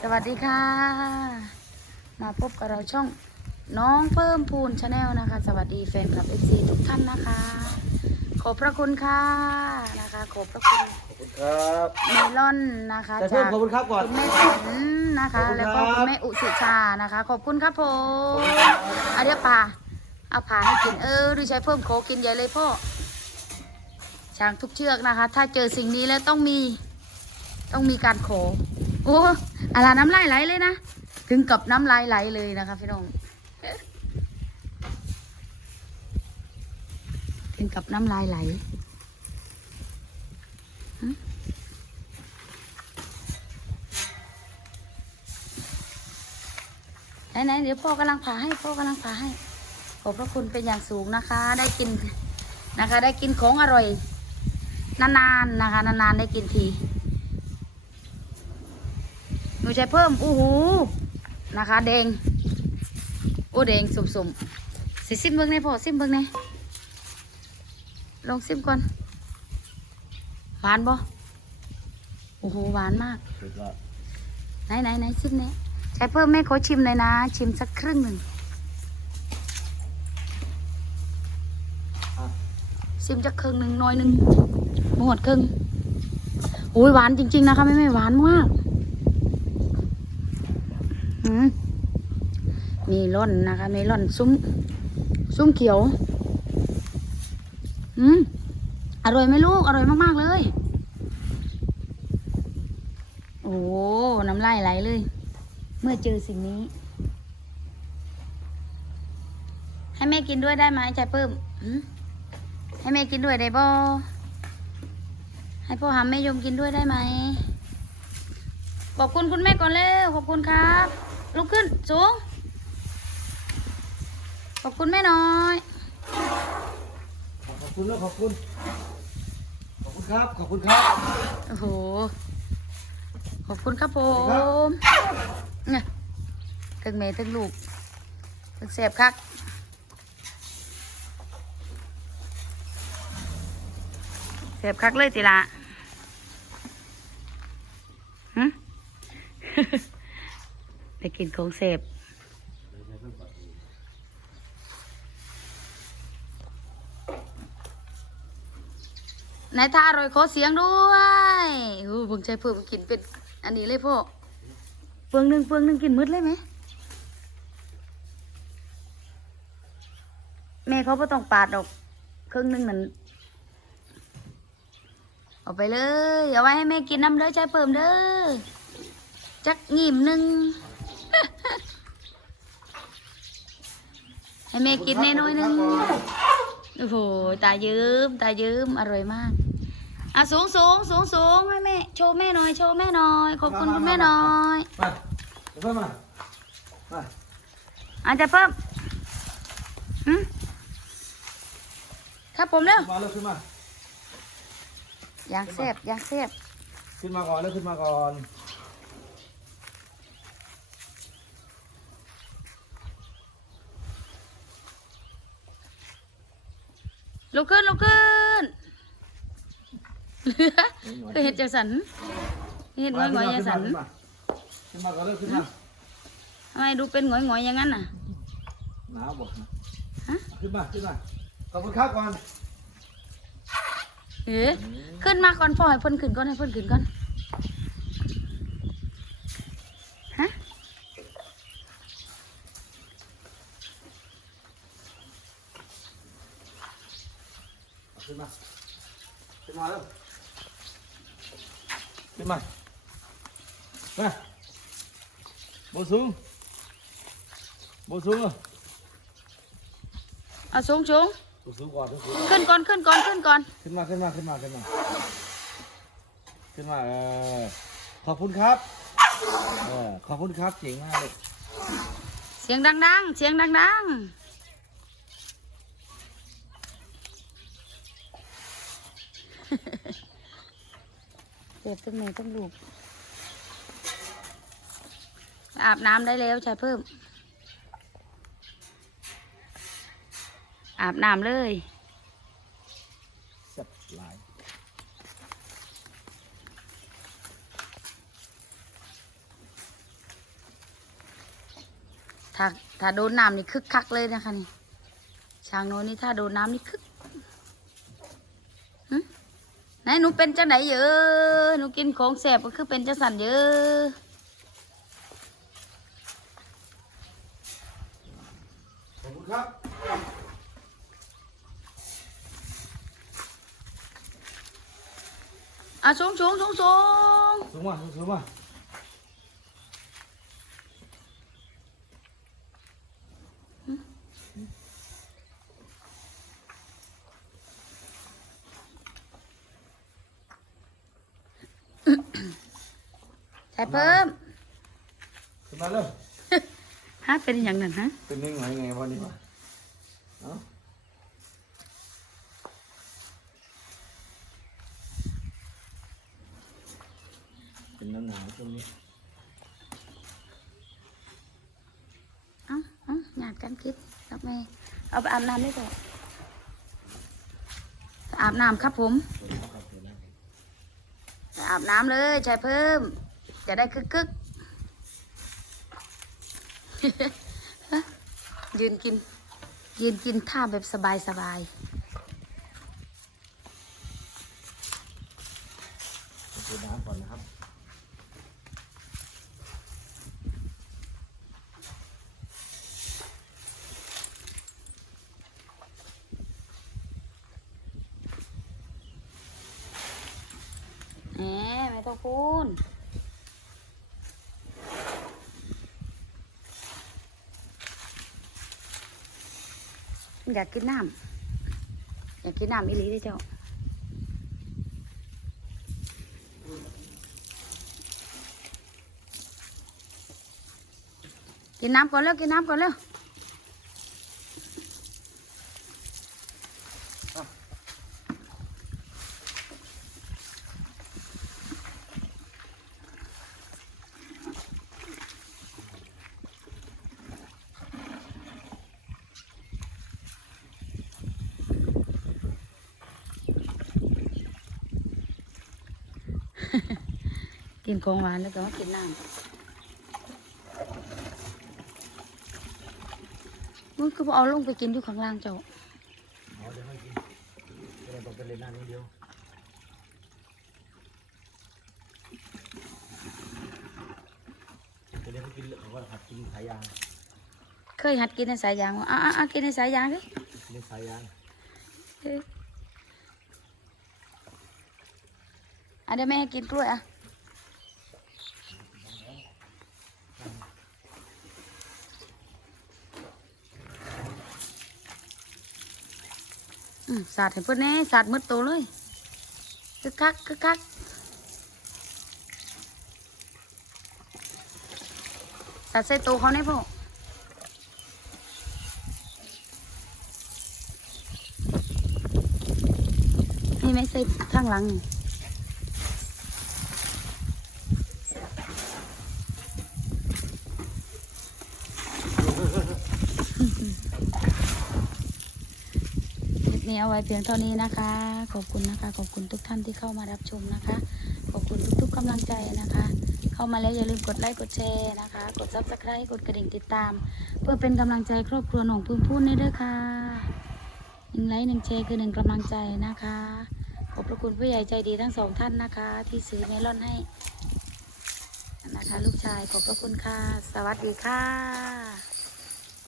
สวัสดีค่ะ มาพบกับเราช่องน้องเพิ่มพูนชาแนลนะคะ สวัสดีแฟนคลับเอฟซีทุกท่านนะคะ ขอบพระคุณค่ะนะคะ ขอบพระคุณขอบคุณครับเมลอนนะคะแต่เพิ่มขอบคุณครับก่อน คุณแม่สันนะคะ ขอบคุณครับ แล้วก็คุณแม่อุสุชานะคะ ขอบคุณครับผมเอาเดี๋ยวป่าเอาผ่าให้กินเออดูใช้เพิ่มโคกินใหญ่เลยพ่อช้างทุกเชือกนะคะ ถ้าเจอสิ่งนี้แล้วต้องมี ต้องมีการโข โอ้อะไรน้ำลายไหลเลยนะ ถึงกับน้ำลายไหลเลยนะคะพี่น้อง ถึงกับน้ำลายไหลไหนๆเดี๋ยวพ่อกำลังผ่าให้พ่อกำลังผ่าให้ ขอบพระคุณเป็นอย่างสูงนะคะ ได้กินนะคะ ได้กินของอร่อย นานๆนะคะ นานๆได้กินที นูใช้เพิ่มอู้หูนะคะแดงโอ้แดงสุ่มๆสิซิมเบิ้งในพอซิมเบิ้งในลองซิมก่อนหวานบ่โอ้โหหวานมากไหนไหนไหนซิมเนี่ยใช้เพิ่มแม่ขอชิมเลยนะ ชิมสักครึ่งหนึ่งซิมจักครึ่งหนึ่งน้อยหนึ่งหมดครึ่งโอ้ยหวานจริง ๆ นะคะไม่ไม่หวานมาก เมลอนนะคะเมลอนซุ้มซุ้มเขียว อืมอร่อยไหมลูก อร่อยมาก ๆ เลย โอ้โหน้ำลายไหลเลย เมื่อเจอสิ่งนี้ ให้แม่กินด้วยได้ไหมใจเพิ่มให้แม่กินด้วยได้บ่ให้พ่อหาแม่ยมกินด้วยได้ไหมขอบคุณคุณแม่ก่อนเร็วขอบคุณครับ ลุกขึ้นสูงขอบคุณแม่น้อย ขอบคุณแล้วขอบคุณ ขอบคุณครับ ขอบคุณครับ โอ้โห ขอบคุณครับผขอบคุณมเนี่ยทั้งแม่ทั้งลูกทั้งเสียบคักเสียบคักเลยติละ ไปกินของเสพนายท่าอร่อยขอเสียงด้วยโอ้เพิ่งใช้เพิ่มกินเป็นอันนี้เลยพ่อเฟืองหนึ่งเฟืองหนึ่งกินมืดเลยไหม แม่เขาไ่ต้องปาดดอกครึ่งหนึ่งนั่นเอาไปเลย เอาไว้ให้แม่กินน้ำเด้อใช้เพิ่มเด้อจักหยิมหนึ่ง ให้แม่กินแน่น้อยหนึงโอ้โหตายืมตายืมอร่อยมากอะสูงสูงสูงสูงให้แม่โชว์แม่หน่อยโชว์แม่หน่อยขอบคุณคุณแม่หน่อยมาเพิ่มมามาอาจจะเพิ่มหืมครับผมเร็วขึ้นมาเร็วขึ้นมายางแซบยางแซบขึ้นมาก่อนเร็วขึ้นมาก่อน ลุกขึ้นลุกขึ้นก็เห็ดจังสันเห็ดหงอยหงอยๆจังสันขึ้นมาขึ้นมาก่อนเร็วขึ้นมาทำไมดูเป็นหงอยหงอยๆอย่างนั้นน่ะหนาวบ่ฮะขึ้นมาขึ้นมาขอบคุณครับก่อนเอ๋ขึ้นมาก่อนพ่อให้เพิ่นขึ้นก่อนให้เพิ่นขึ้นก่อนฮะ ขึ้นมา ขึ้นมาเร็วขึ้นมา มาโบสูงโบสูงอะเอาสูงสูงโบสูงก่อนโบสูงขึ้นก่อนขึ้นก่อนขึ้นก่อน ขึ้นมาขึ้นมาขึ้นมาขึ้นมา ขึ้นมาเออขอบคุณครับเออขอบคุณครับเจ๋งมากเลยเสียงดังๆ เสียงดังๆ เจ็บตั้งไหนตั้งลูก อาบน้ำได้แล้วใช่เพิ่ม อาบน้ำเลยสับลายถ้าถ้าโดนน้ำนี่คึกคักเลยนะคะนี่ช้างโน้นนี่ถ้าโดนน้ำนี่คึกไหนหนูเป็นจังไหนเยอะหนูกินของแสบก็คือเป็นจังสันเยอะ ขอบคุณครับอะสูงสูงสูงสูงสู ฮะเป็นอย่างนั้นฮะเป็นยังไงไงวันนี้วะเอ้าเป็นหนาวๆช่วงนี้เอ้าเอ้าหยาดกันคิดกับแม่เอาไปอาบน้ำได้ก่อนไปอาบน้ำครับผมเปิดแล้วครับเปิดแล้วไปอาบน้ำเลยใช้เพิ่ม จะได้คึกคึก ยืนกิน ยืนกินท่าแบบสบายสบายเปิดน้ำก่อนนะครับแหมไม่ต้องพูน อยากกินน้ำอยากกินน้ำอีหลีได้อเจ้ากินน้ำก่อนเร็วกินน้ำก่อนเร็ว กินของหวานแล้วก็มากินน้ำมันก็บ่เอาลงไปกินอยู่ข้างล่างเจ้าอ๋อเดี๋ยวให้กินเดี๋ยวเราต้องไปเล่นน้ำนิดเดียวเดี๋ยวเขากินเขาก็หัดกินสายยาง เคยหัดกินในสายยางวะอะอะอะกินในสายยางดิกินสายยาง อะเดี๋ยวแม่ให้กินกล้วยอะอืมสาดให้เพื่อนแน่สาดมืดโตเลยคึกคักคึกคักสาดใส่โตเขาแน่พ่อนี่ไม่ใช่ข้างหลังนี่ นี้เอาไว้เพียงเท่านี้นะคะ ขอบคุณนะคะ ขอบคุณทุกท่านที่เข้ามารับชมนะคะ ขอบคุณทุกๆกำลังใจนะคะ เข้ามาแล้วอย่าลืมกดไลค์กดแชร์นะคะ กดซับสไครต์กดกระดิ่งติดตาม เพื่อเป็นกำลังใจครอบครัวหนองพึ่งพูนได้ด้วยค่ะหนึ่งไลค์หนึ่งแชร์คือหนึ่งกำลังใจนะคะ ขอบพระคุณผู้ใหญ่ใจดีทั้งสองท่านนะคะ ที่ซื้อเมลอนให้นะคะ ลูกชายขอบพระคุณค่ะ สวัสดีค่ะ